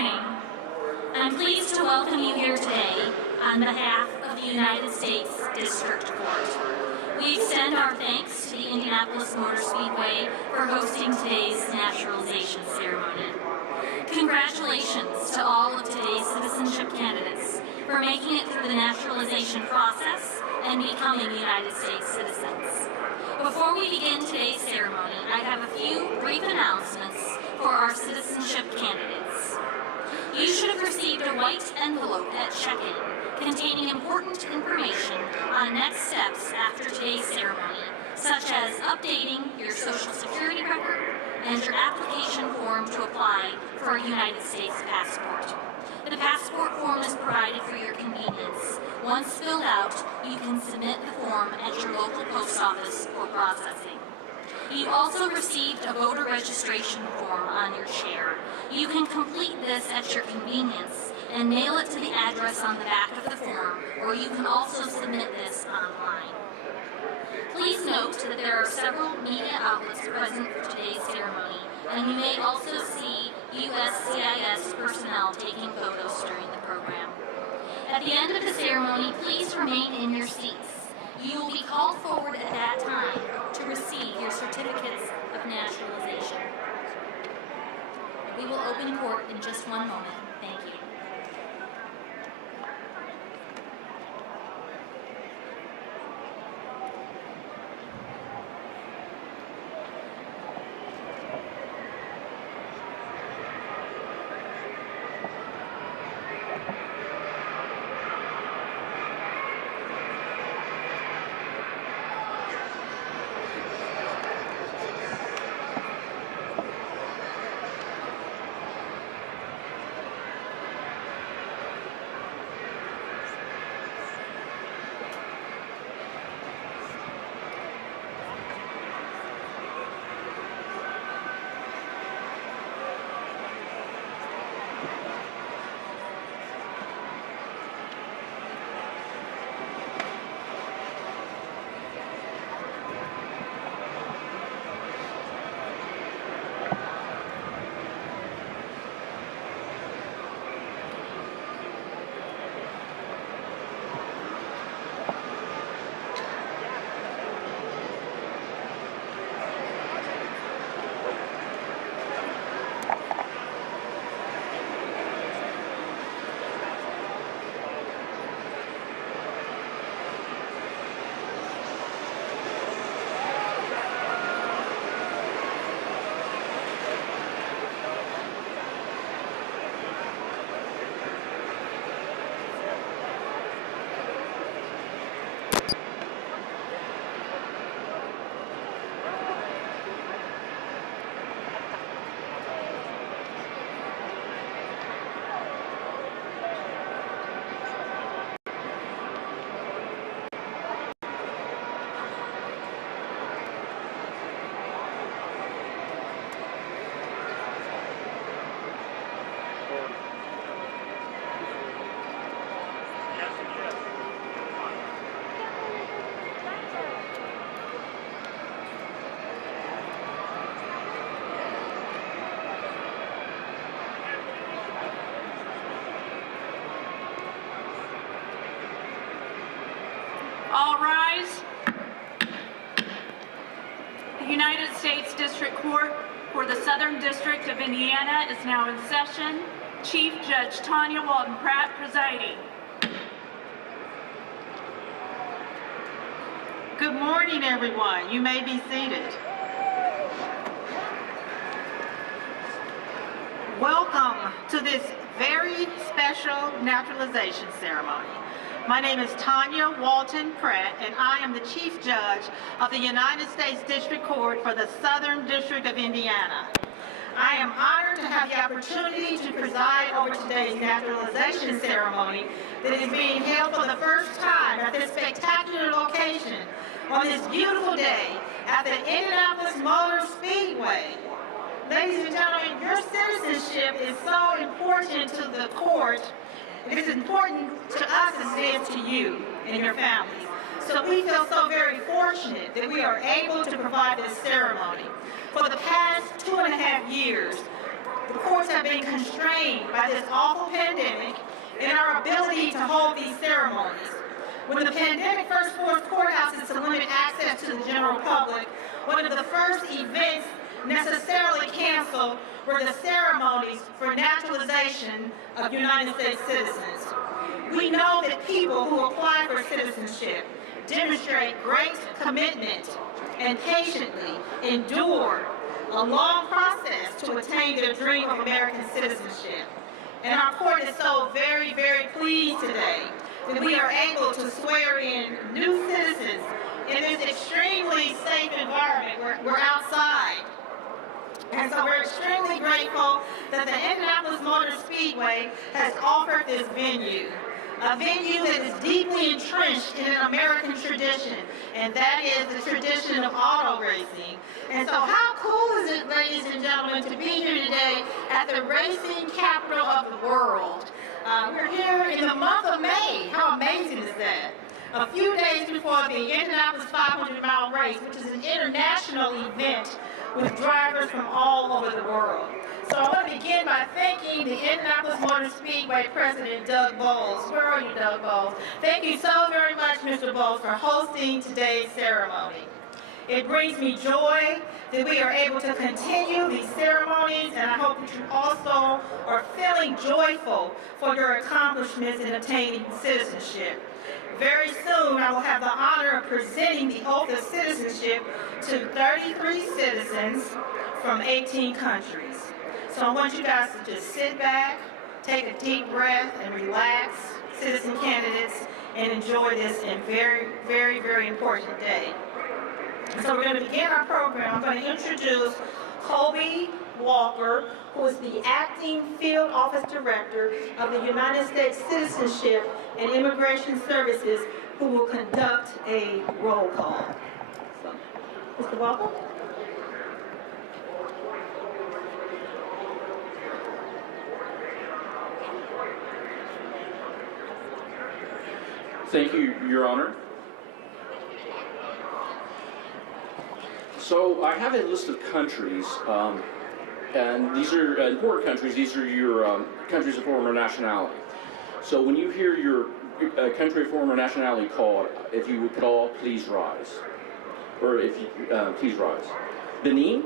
morning. I'm pleased to welcome you here today on behalf of the United States District Court. We extend our thanks to the Indianapolis Motor Speedway for hosting today's naturalization ceremony. Congratulations to all of today's citizenship candidates for making it through the naturalization process and becoming United States citizens. Before we begin today's ceremony, I have a few brief announcements for our citizenship candidates. You should have received a white envelope at check-in containing important information on next steps after today's ceremony, such as updating your Social Security record and your application form to apply for a United States passport. The passport form is provided for your convenience. Once filled out, you can submit the form at your local post office for processing. You also received a voter registration form on your chair. You can complete this at your convenience and mail it to the address on the back of the form, or you can also submit this online. Please note that there are several media outlets present for today's ceremony, and you may also see USCIS personnel taking photos during the program. At the end of the ceremony, please remain in your seats. You will be called forward at that time to receive your certificates of naturalization. We will open court in just one moment. Thank you. All rise. The United States District Court for the Southern District of Indiana is now in session. Chief Judge Tanya Walton Pratt presiding. Good morning, everyone. You may be seated. Welcome to this very special naturalization ceremony. My name is Tanya Walton Pratt, and I am the Chief Judge of the United States District Court for the Southern District of Indiana. I am honored to have the opportunity to preside over today's naturalization ceremony that is being held for the first time at this spectacular location on this beautiful day at the Indianapolis Motor Speedway. Ladies and gentlemen, your citizenship is so important to the court. It is important to us as it is to you and your families. So we feel so very fortunate that we are able to provide this ceremony. For the past 2.5 years, the courts have been constrained by this awful pandemic in our ability to hold these ceremonies. When the pandemic first forced courthouses to limit access to the general public, one of the first events necessarily canceled were the ceremonies for naturalization of United States citizens. We know that people who apply for citizenship demonstrate great commitment and patiently endure a long process to attain their dream of American citizenship. And our court is so very, very pleased today that we are able to swear in new citizens in this extremely safe environment. We're outside. And so we're extremely grateful that the Indianapolis Motor Speedway has offered this venue. A venue that is deeply entrenched in an American tradition, and that is the tradition of auto racing. And so how cool is it, ladies and gentlemen, to be here today at the racing capital of the world? We're here in the month of May. How amazing is that? A few days before the Indianapolis 500-mile race, which is an international event with drivers from all over the world. So I want to begin by thanking the Indianapolis Motor Speedway President, Doug Bowles. Where are you, Doug Bowles? Thank you so very much, Mr. Bowles, for hosting today's ceremony. It brings me joy that we are able to continue these ceremonies, and I hope that you also are feeling joyful for your accomplishments in obtaining citizenship. Very soon, I will have the honor of presenting the oath of citizenship to 33 citizens from 18 countries. So I want you guys to just sit back, take a deep breath, and relax, citizen candidates, and enjoy this very, very, very important day. So we're going to begin our program. I'm going to introduce Colby Walker, who is the Acting Field Office Director of the United States Citizenship and Immigration Services, who will conduct a roll call. So, Mr. Walker? Thank you, Your Honor. So I have a list of countries, and these are important countries. These are your countries of former nationality. So when you hear your country of former nationality called, if you would all please rise. Or if you, please rise. Benin,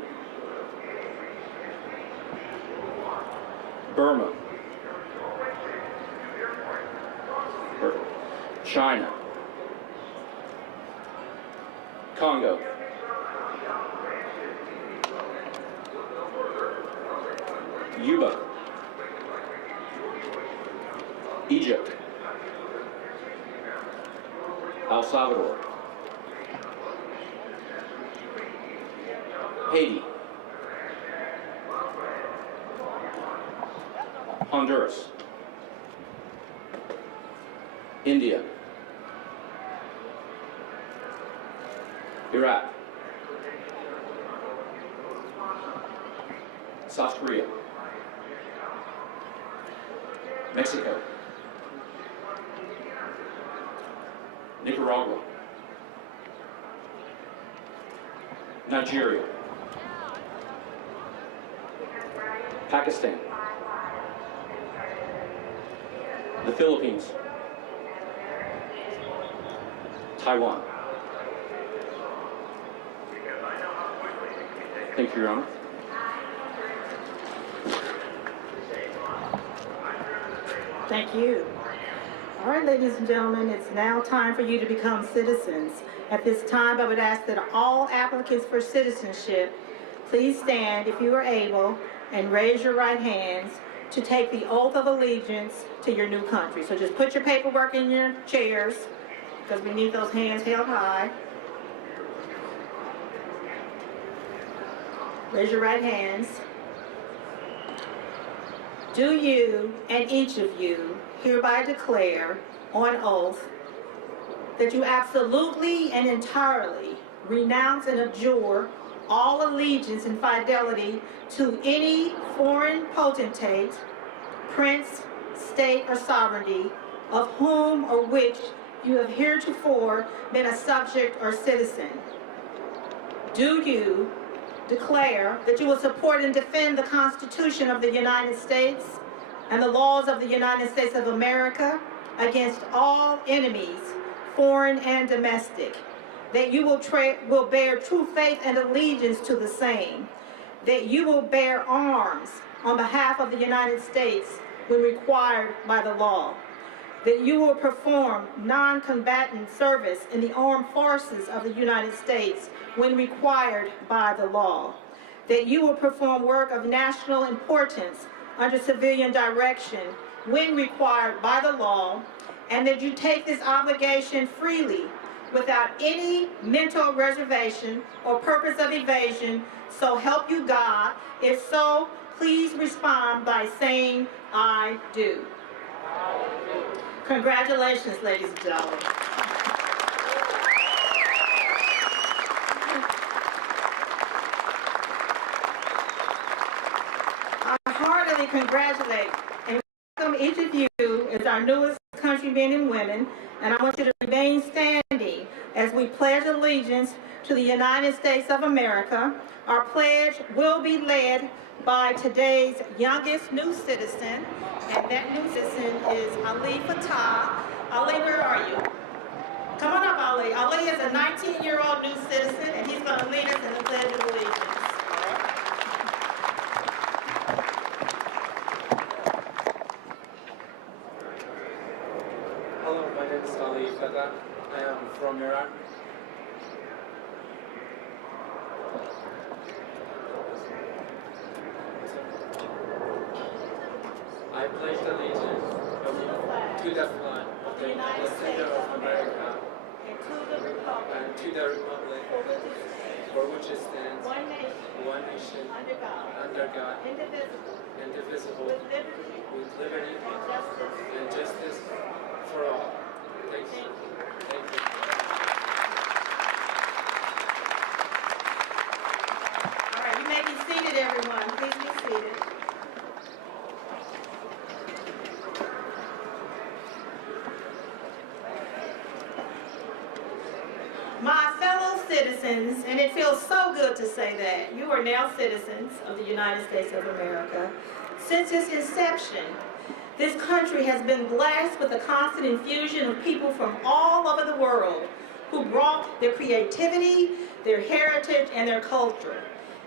Burma, China, Congo, Cuba, Egypt, El Salvador, Haiti, Honduras, India, Iraq, South Korea, Mexico, Nicaragua, Nigeria, Pakistan, the Philippines, Taiwan. Thank you, Your Honor. Thank you. All right, ladies and gentlemen, it's now time for you to become citizens. At this time, I would ask that all applicants for citizenship please stand, if you are able, and raise your right hands to take the oath of allegiance to your new country. So just put your paperwork in your chairs, because we need those hands held high. Raise your right hands. Do you and each of you hereby declare on oath that you absolutely and entirely renounce and abjure all allegiance and fidelity to any foreign potentate, prince, state, or sovereignty of whom or which you have heretofore been a subject or citizen? Do you declare that you will support and defend the Constitution of the United States and the laws of the United States of America against all enemies, foreign and domestic, that you will bear true faith and allegiance to the same, that you will bear arms on behalf of the United States when required by the law, that you will perform non-combatant service in the armed forces of the United States when required by the law, that you will perform work of national importance under civilian direction when required by the law, and that you take this obligation freely without any mental reservation or purpose of evasion, so help you God. If so, please respond by saying, I do. Congratulations, ladies and gentlemen. I heartily congratulate and welcome each of you as our newest countrymen and women, and I want you to remain standing as we pledge allegiance to the United States of America. Our pledge will be led by today's youngest new citizen, and that new citizen is Ali Fatah. Ali, where are you? Come on up, Ali. Ali is a 19-year-old new citizen, and he's going to lead us in the Pledge of Allegiance. Hello, my name is Ali Fatah. I am from Iraq. I pledge allegiance to the flag of the United States of America and to the republic for which it stands, one nation, under God, indivisible, with liberty and justice for all. Thank you. Thank you. All right, you may be seated, everyone. Please be seated. My fellow citizens, and it feels so good to say that, you are now citizens of the United States of America. Since its inception, this country has been blessed with a constant infusion of people from all over the world who brought their creativity, their heritage, and their culture.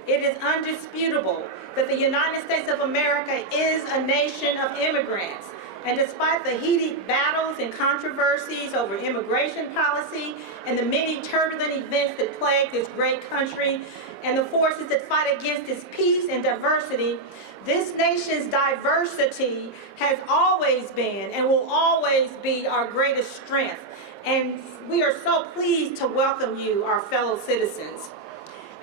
It is undisputable that the United States of America is a nation of immigrants. And despite the heated battles and controversies over immigration policy and the many turbulent events that plague this great country and the forces that fight against its peace and diversity, this nation's diversity has always been and will always be our greatest strength. And we are so pleased to welcome you, our fellow citizens.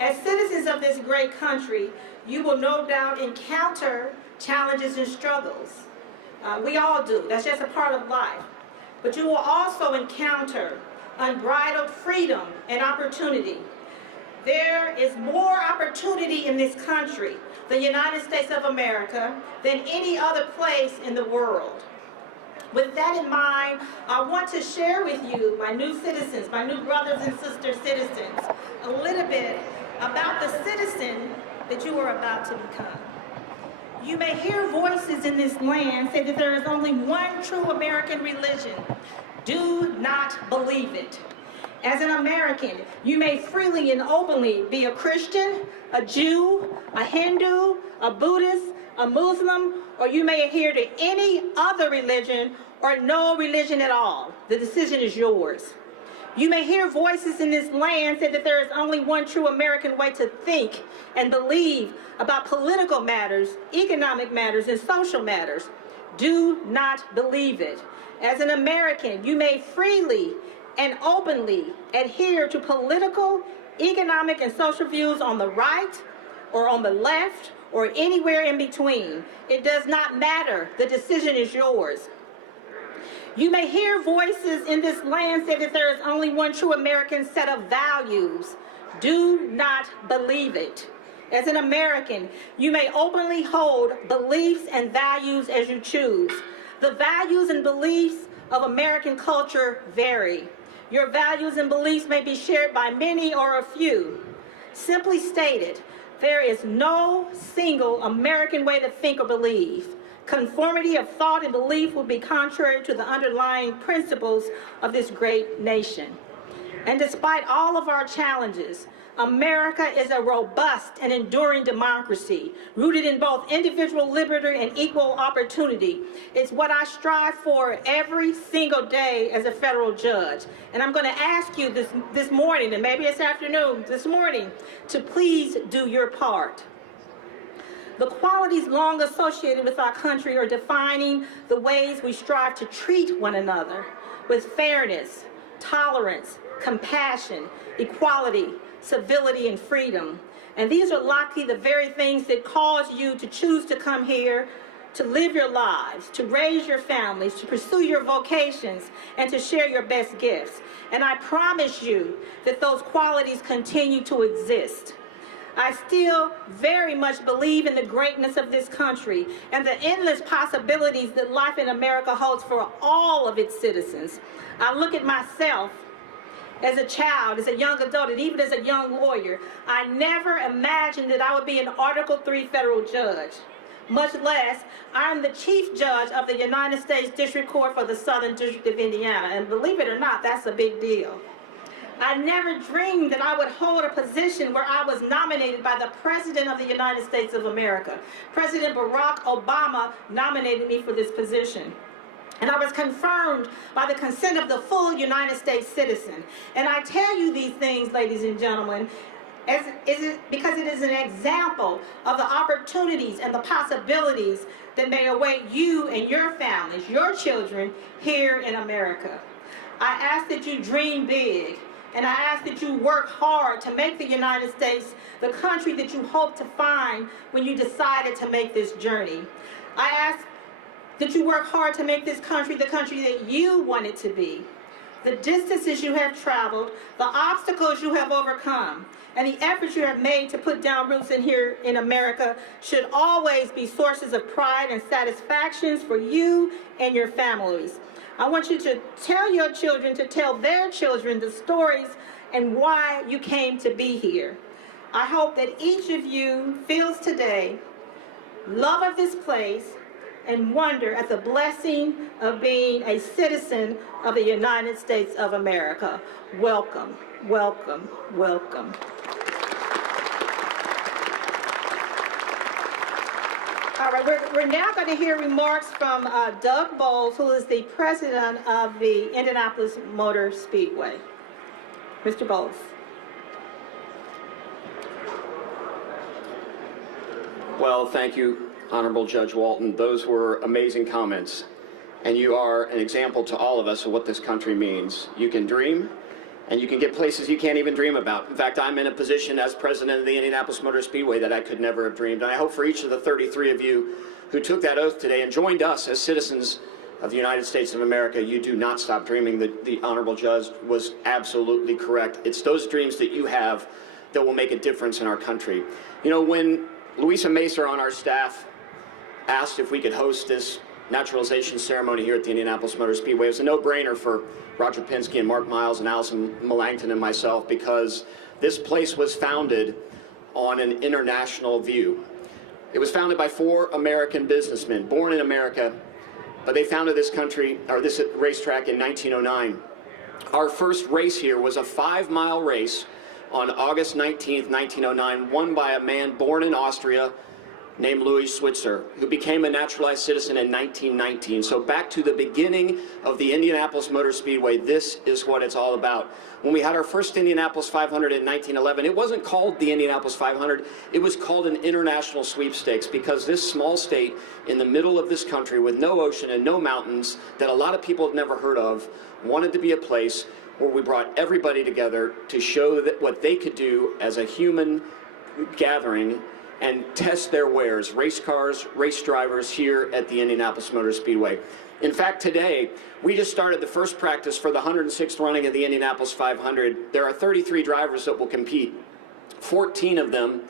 As citizens of this great country, you will no doubt encounter challenges and struggles. We all do. That's just a part of life. But you will also encounter unbridled freedom and opportunity. There is more opportunity in this country, the United States of America, than any other place in the world. With that in mind, I want to share with you, my new citizens, my new brothers and sisters citizens, a little bit about the citizen that you are about to become. You may hear voices in this land say that there is only one true American religion. Do not believe it. As an American, you may freely and openly be a Christian, a Jew, a Hindu, a Buddhist, a Muslim, or you may adhere to any other religion or no religion at all. The decision is yours. You may hear voices in this land say that there is only one true American way to think and believe about political matters, economic matters, and social matters. Do not believe it. As an American, you may freely and openly adhere to political, economic, and social views on the right or on the left or anywhere in between. It does not matter. The decision is yours. You may hear voices in this land say that there is only one true American set of values. Do not believe it. As an American, you may openly hold beliefs and values as you choose. The values and beliefs of American culture vary. Your values and beliefs may be shared by many or a few. Simply stated, There is no single American way to think or believe. Conformity of thought and belief will be contrary to the underlying principles of this great nation. And despite all of our challenges, America is a robust and enduring democracy, rooted in both individual liberty and equal opportunity. It's what I strive for every single day as a federal judge. And I'm going to ask you this morning, and maybe this afternoon, this morning, to please do your part. The qualities long associated with our country are defining the ways we strive to treat one another with fairness, tolerance, compassion, equality, civility, and freedom. And these are likely the very things that cause you to choose to come here, to live your lives, to raise your families, to pursue your vocations, and to share your best gifts. And I promise you that those qualities continue to exist. I still very much believe in the greatness of this country and the endless possibilities that life in America holds for all of its citizens. I look at myself as a child, as a young adult, and even as a young lawyer. I never imagined that I would be an Article III federal judge, much less I'm the chief judge of the United States District Court for the Southern District of Indiana. And believe it or not, that's a big deal. I never dreamed that I would hold a position where I was nominated by the President of the United States of America. President Barack Obama nominated me for this position. And I was confirmed by the consent of the full United States citizen. And I tell you these things, ladies and gentlemen, because it is an example of the opportunities and the possibilities that may await you and your families, your children, here in America. I ask that you dream big, and I ask that you work hard to make the United States the country that you hope to find when you decided to make this journey. I ask that you work hard to make this country the country that you want it to be. The distances you have traveled, the obstacles you have overcome, and the efforts you have made to put down roots in here in America should always be sources of pride and satisfactions for you and your families. I want you to tell your children to tell their children the stories and why you came to be here. I hope that each of you feels today love of this place and wonder at the blessing of being a citizen of the United States of America. Welcome, welcome, welcome. All right, we're now going to hear remarks from Doug Bowles, who is the president of the Indianapolis Motor Speedway. Mr. Bowles. Well, thank you, Honorable Judge Walton. Those were amazing comments, and you are an example to all of us of what this country means. You can dream, and you can get places you can't even dream about. In fact, I'm in a position as president of the Indianapolis Motor Speedway that I could never have dreamed. And I hope for each of the 33 of you who took that oath today and joined us as citizens of the United States of America, you do not stop dreaming. The Honorable Judge was absolutely correct. It's those dreams that you have that will make a difference in our country. You know, when Louisa Macer on our staff asked if we could host this naturalization ceremony here at the Indianapolis Motor Speedway, it was a no-brainer for Roger Penske and Mark Miles and Allison Millangton and myself, because this place was founded on an international view. It was founded by 4 American businessmen, born in America, but they founded this country, or this racetrack, in 1909. Our first race here was a 5-mile race on August 19th, 1909, won by a man born in Austria named Louis Switzer, who became a naturalized citizen in 1919. So back to the beginning of the Indianapolis Motor Speedway, this is what it's all about. When we had our first Indianapolis 500 in 1911, it wasn't called the Indianapolis 500, it was called an international sweepstakes, because this small state in the middle of this country with no ocean and no mountains that a lot of people have never heard of wanted to be a place where we brought everybody together to show that what they could do as a human gathering and test their wares, race cars, race drivers, here at the Indianapolis Motor Speedway. In fact, today, we just started the first practice for the 106th running of the Indianapolis 500. There are 33 drivers that will compete. 14 of them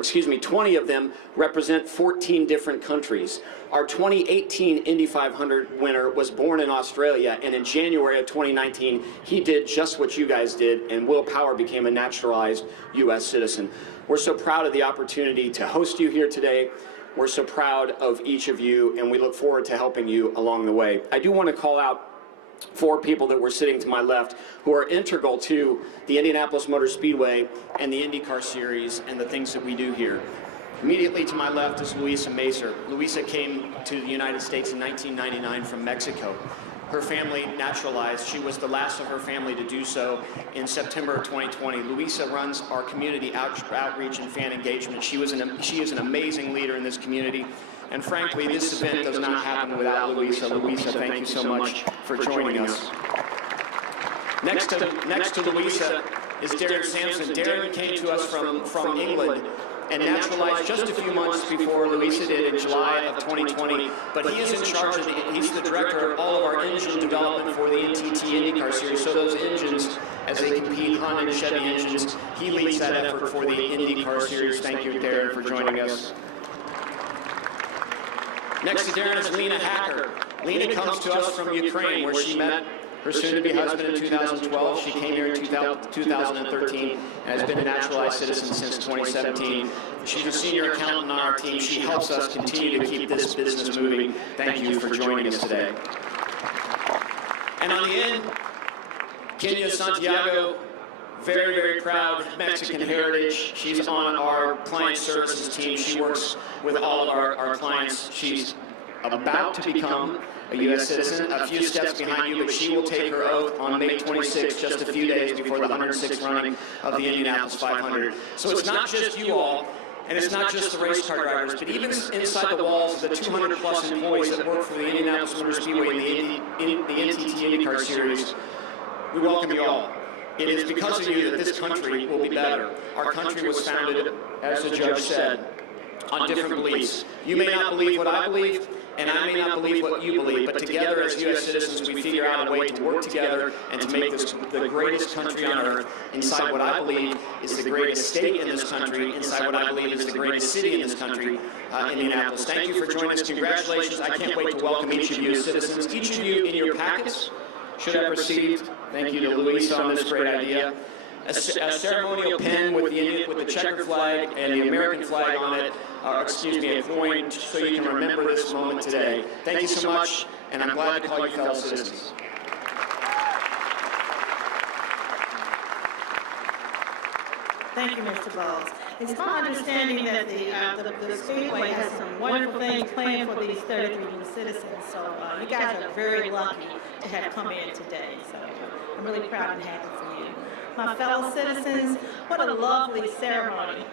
20 of them represent 14 different countries. Our 2018 Indy 500 winner was born in Australia, and in January of 2019, he did just what you guys did, and Will Power became a naturalized U.S. citizen. We're so proud of the opportunity to host you here today. We're so proud of each of you, and we look forward to helping you along the way. I do want to call out 4 people that were sitting to my left who are integral to the Indianapolis Motor Speedway and the IndyCar Series and the things that we do here. Immediately to my left is Luisa Macer. Luisa came to the United States in 1999 from Mexico. Her family naturalized. She was the last of her family to do so in September of 2020. Luisa runs our community outreach and fan engagement. She is an amazing leader in this community. And frankly, this event does not happen without Luisa. Luisa, thank you so much for joining us. Next to Luisa is Darren Sampson. Darren came to us from England and naturalized just a few months before Luisa did in July of 2020. But he is in charge he's the director of all of our engine development for the NTT IndyCar Series. So those engines, as they compete, Honda and Chevy engines, he leads that effort for the IndyCar Series. Thank you, Darren, for joining us. Next to Darren is Lena Hacker. Lena comes to us from Ukraine, where she met her soon-to-be husband in 2012. She came here in 2013 and has been a naturalized citizen since 2017. She's a senior accountant on our team. She helps us continue to keep this business moving. Thank you for joining us today. And on the end, Kenya Santiago, very, very proud Mexican heritage. She's on our client services team. She works with all of our clients. She's about to become a U.S. citizen, a few steps behind you, but she will take her oath on May 26th, just a few days before the 106th running of the Indianapolis 500. So it's not just you all, and it's not just the race car drivers, but even inside the walls of the 200-plus employees that work for the Indianapolis Motor Speedway and the NTT IndyCar Series, we welcome you all. It is because of you that this country will be better. Our country was founded, as the judge said, on different beliefs. You may not believe what I believe, and I may not believe what you believe, but together as U.S. citizens, we figure out a way to work together and to make this the greatest country on earth inside what I believe is the greatest state in this country, inside what I believe is the greatest city in this country, Indianapolis. Thank you for joining us. Congratulations. I can't wait to welcome each of you as citizens. Each of you in your packets should have received, thank you to Luisa on this great idea, a ceremonial pin with the checkered flag and the American flag on it, a coin, so you can remember this moment today. Thank you so much, and I'm glad to call you fellow citizens. Thank you, Mr. Bowles. It's my understanding that the Speedway has some wonderful things planned for these 33 new citizens, so you guys are very lucky to have come in today, so I'm really proud and happy for you. My fellow citizens, what a lovely ceremony.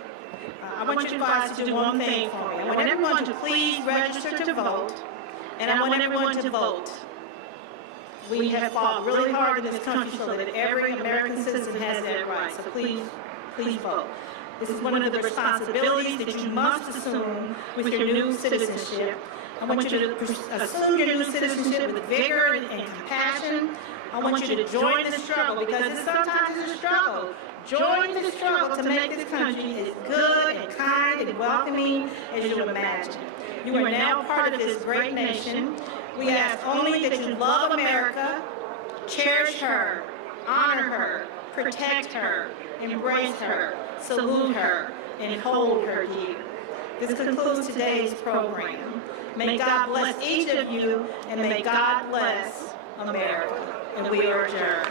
I want you guys to do one thing for me. I want everyone to please register to vote, and I want everyone to vote. We have fought really hard in this country so that every American citizen has that right, so please vote. This is one of the responsibilities that you must assume with your new citizenship. I want you to assume your new citizenship with vigor and compassion. I want you to join the struggle, because sometimes it's a struggle. Join the struggle to make this country as good and kind and welcoming as you imagine. You are now part of this great nation. We ask only that you love America, cherish her, honor her, protect her, embrace her, salute her, and hold her dear. This concludes today's program. May God bless each of you, and may God bless America. And we are adjourned.